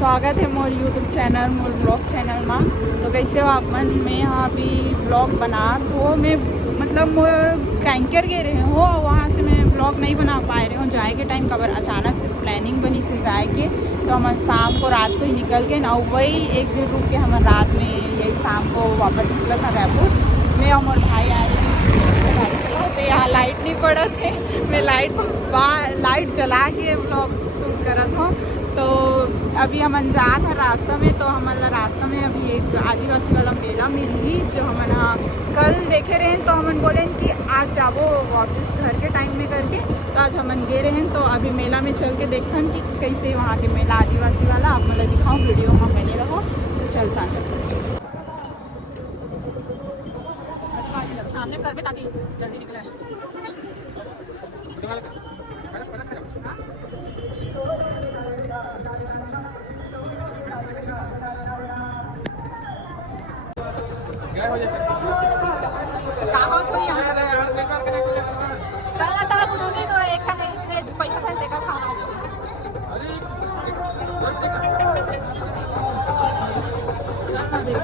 स्वागत है मोर YouTube channel मोर blog channel में। तो कैसे हो आप मन में यहाँ भी ब्लॉग बना तो मैं मतलब कैंकर गए रहे हो वहाँ से मैं ब्लॉग नहीं बना पाए रहे हूँ। जाए के टाइम कबर अचानक से प्लानिंग बनी से जाए के तो हम शाम को रात को ही निकल के ना वही एक दिन रुक के हम रात में यही शाम को वापस निकला था रायपुर। मैं और भाई आ रहे हैं गाड़ी चलाते, यहाँ लाइट नहीं पड़ा थे, मैं लाइट जला के ब्लॉग शूट करा था। तो अभी हम जा था रास्ता में, तो हमारा रास्ता में अभी एक आदिवासी वाला मेला मिली जो हम कल देखे रहे हैं। तो हम बोले कि आज जाओ वापस घर के टाइम में करके, तो आज हम गए रहे हैं। तो अभी मेला में चल के देखते कि कैसे वहाँ के मेला आदिवासी वाला आप मतलब दिखाऊँ वीडियो में बने रहो। तो चलता है सामने कर में ताकि जल्दी निकले। चला था कुछ नहीं तो एक पैसा था लेकर खाना चलना देख।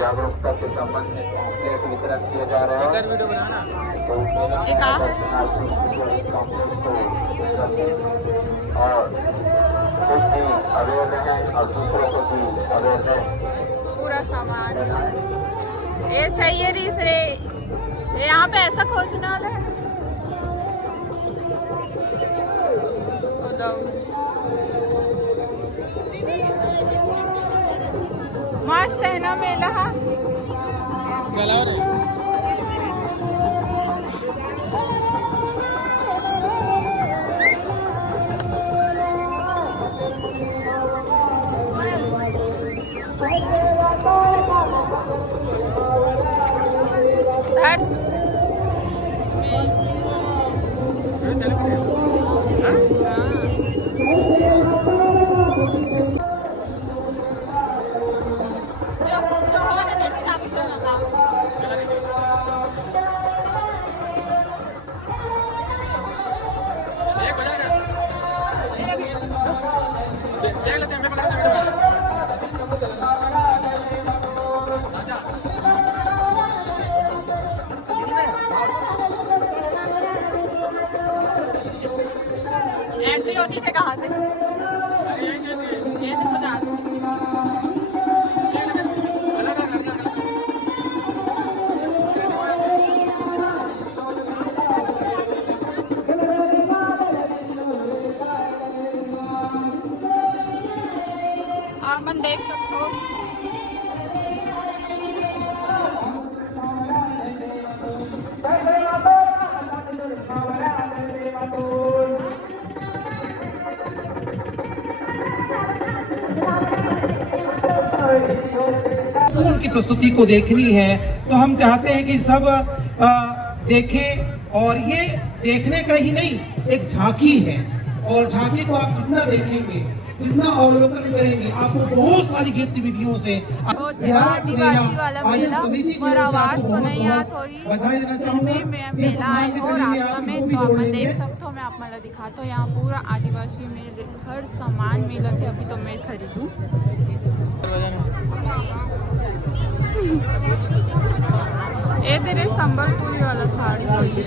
जागरूकता के संबंध में प्लेट वितरण किया जा रहा है। ये कहाँ है? और खुद भी अवेयर रहें और दूसरों को भी अवेयर रहें। पूरा सामान ये चाहिए रीस रे, ये यहाँ पे ऐसा खोजना है। मस्त है ना मेला। एंट्री होती से कहा थे ये तो बता दो। आप मन देख सकते हो उनकी प्रस्तुति को देखनी है। तो हम चाहते हैं कि सब देखें, और ये देखने का ही नहीं एक झांकी है, और झांकी को आप जितना देखेंगे जितना अवलोकन करेंगे आपको बहुत सारी गतिविधियों से आदिवासी वाला मेला और आवाज तो नहीं आती हुई मेला आए हो रास्ता में। तो आप देख सकते हो, मैं आप मतलब दिखाता हूँ यहाँ पूरा आदिवासी में हर सामान मिला थे। अभी तो मैं खरीदूँ ये तेरे संबलपुरी वाला साड़ी चाहिए।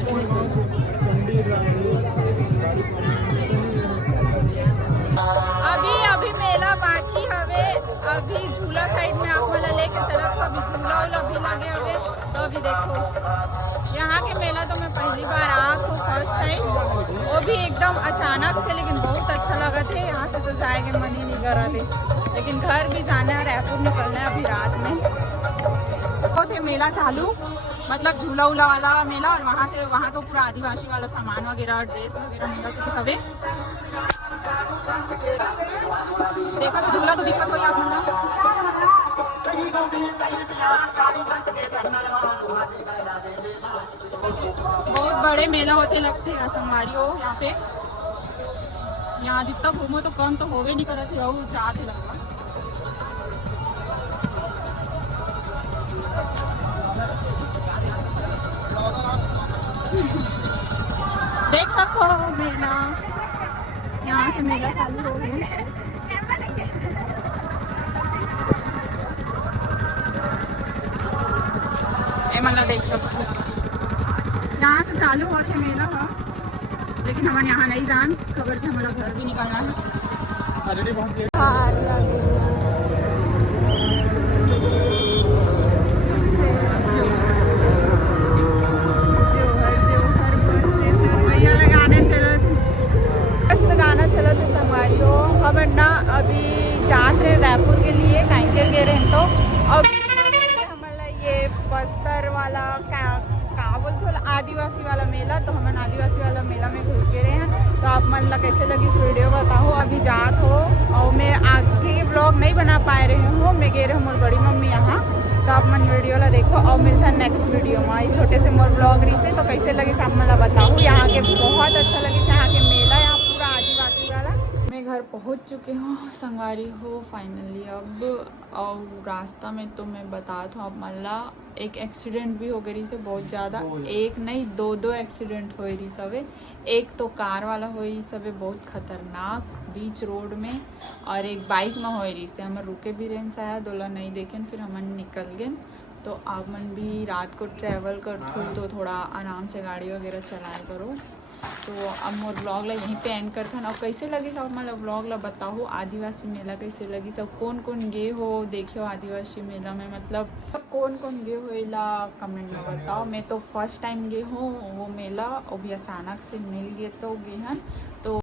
अभी मेला बाकी हवे। अभी झूला साइड में आप वाला लेके चला तो अभी झूला उला भी लगे हवे। तो अभी देखो यहाँ के मेला तो मैं पहली बार आँख हूँ फर्स्ट टाइम, वो भी एकदम अचानक से, लेकिन बहुत अच्छा लगा थे। यहाँ से तो जाए के मन ही नहीं कर रहा थे, लेकिन घर भी जाना है, रायपुर निकलना है अभी रात में। तो थे मेला चालू, मतलब झूला उला वाला मेला, और वहाँ तो पूरा आदिवासी वाला सामान वगैरह ड्रेस वगैरह मिला था सभी। देखा तो झूला तो दिक्कत हो आप मतलब बहुत बड़े मेला होते लगते हैं संगवारी हो यहाँ पे। यहाँ जितना घूमो तो कम तो होवे नहीं करत है चाहते लगता। देख सकते हो मेला, यहाँ से मेला चालू हो गया। मतलब देख सकते हो यहाँ से चालू हुआ थे मेला हुआ, लेकिन हमारे यहाँ नहीं जान खबर थे हमारा घर भी निकलना है। गाना चला था संगवारी हो। हम ना अभी जात रहे रायपुर के लिए कैंकर गए रहे तो अब हमारा ये बस्तर वाला का बोलते आदिवासी वाला मेला, तो हम आदिवासी वाला मेला में घुस गए हैं। तो आप मन ला कैसे लगी इस वीडियो बताओ। अभी जात हो और मैं आगे के ब्लॉग नहीं बना पा रही हूँ, मैं गए रहे हूँ मोर बड़ी मम्मी यहाँ। तो आप मन वीडियो ला देखो और मिलता है नेक्स्ट वीडियो में छोटे से मोर ब्लॉग रही से। तो कैसे लगे आप मन ला बताओ। यहाँ के बहुत अच्छा लगे यहाँ के मेला, यहाँ पूरा आदिवासी वाला। मैं घर पहुँच चुके हूँ संगवारी हो फाइनली अब। और रास्ता में तो मैं बता दूँ आप मल्ला एक एक्सीडेंट भी हो गई से बहुत ज़्यादा, एक नहीं दो एक्सीडेंट हो रही सबे। एक तो कार वाला हो रही सबे बहुत खतरनाक बीच रोड में, और एक बाइक में हो रही से हम रुके भी रहें शायद ओला नहीं देखें, फिर हम निकल गए। तो आप मन भी रात को ट्रैवल करते तो थोड़ा आराम से गाड़ी वगैरह चलाया करो। तो अब मोर ब्लॉग ला यहीं पे एंड करते हैं। और कैसे लगी सब मतलब ब्लॉग ला बताओ। आदिवासी मेला कैसे लगी सब, कौन कौन गए हो देखे हो आदिवासी मेला में, मतलब कौन कौन गए हो ला कमेंट में बताओ। मैं तो फर्स्ट टाइम गए हूँ वो मेला, वो भी अचानक से मिल गए तो गए हैं। तो